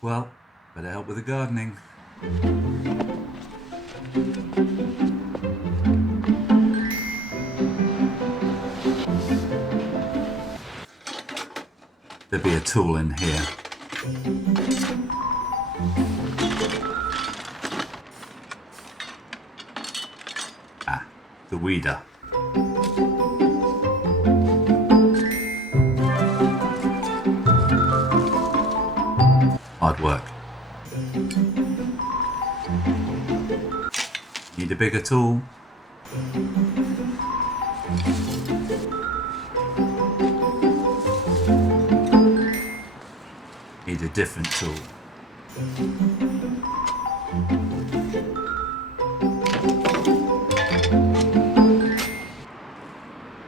Well, better help with the gardening. There'll be a tool in here. Ah, the weeder. Hard work. Need a bigger tool? Need a different tool.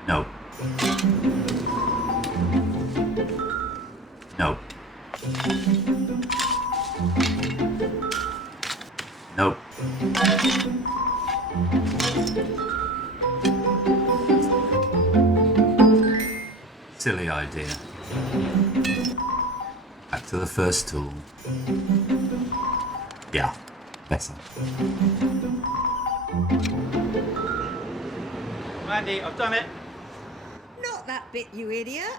No. No. Nope. Silly idea. Back to the first tool. Yeah, better. Mandy, I've done it. Not that bit, you idiot.